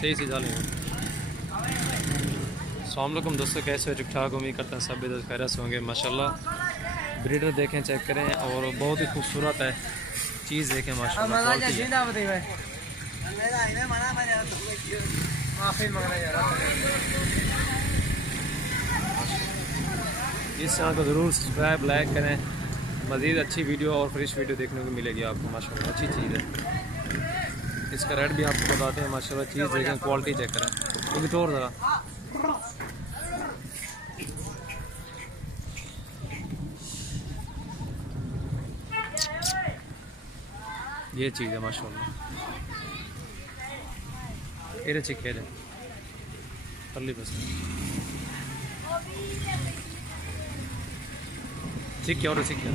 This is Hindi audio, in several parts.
सही से जाले। अस्सलाम वालेकुम दोस्तों, कैसे हो? ठीक ठाक, उम्मीद करता हैं सब इधर खैर से होंगे माशाल्लाह। ब्रीडर देखें, चेक करें, और बहुत ही खूबसूरत है चीज़ देखें माशाल्लाह। इस चैनल को ज़रूर सब्सक्राइब लाइक करें, मज़ीद अच्छी वीडियो और फ्रेश वीडियो देखने को मिलेगी आपको माशाल्लाह। अच्छी चीज़ है। इसका रेट भी आपको बताते हैं माशाल्लाह। चीज़ देखें, क्वालिटी चेक करें, क्योंकि तो और ज़रा ये चीज़ है माशाल्लाह। केरे चिक केरे पल्ली बस ठीक है। और ठीक है,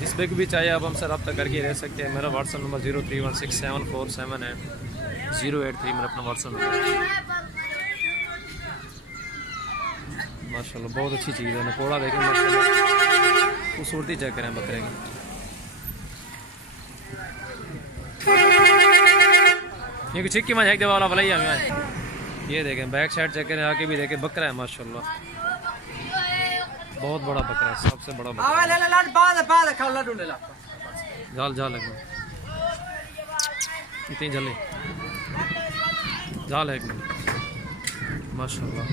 जिस पे भी चाहिए आप हमसे रब्ता करके रह सकते हैं। मेरा व्हाट्सअप नंबर 03167478 मेरा अपना व्हाट्सअप नंबर। माशाल्लाह बहुत अच्छी चीज़ है। नकोड़ा देखें माशाल्लाह, खूबसूरती चेक करें बकरे की। ये चिक्की में एक वाला भलाई हमें। ये देखें बैक साइड चेक करें, आके भी देखें बकरा है माशाल्लाह, बहुत बड़ा बकरा है, सबसे बड़ा बकरा। जाल जाल है इतनी जले जाल है एक मिनट माशाल्लाह।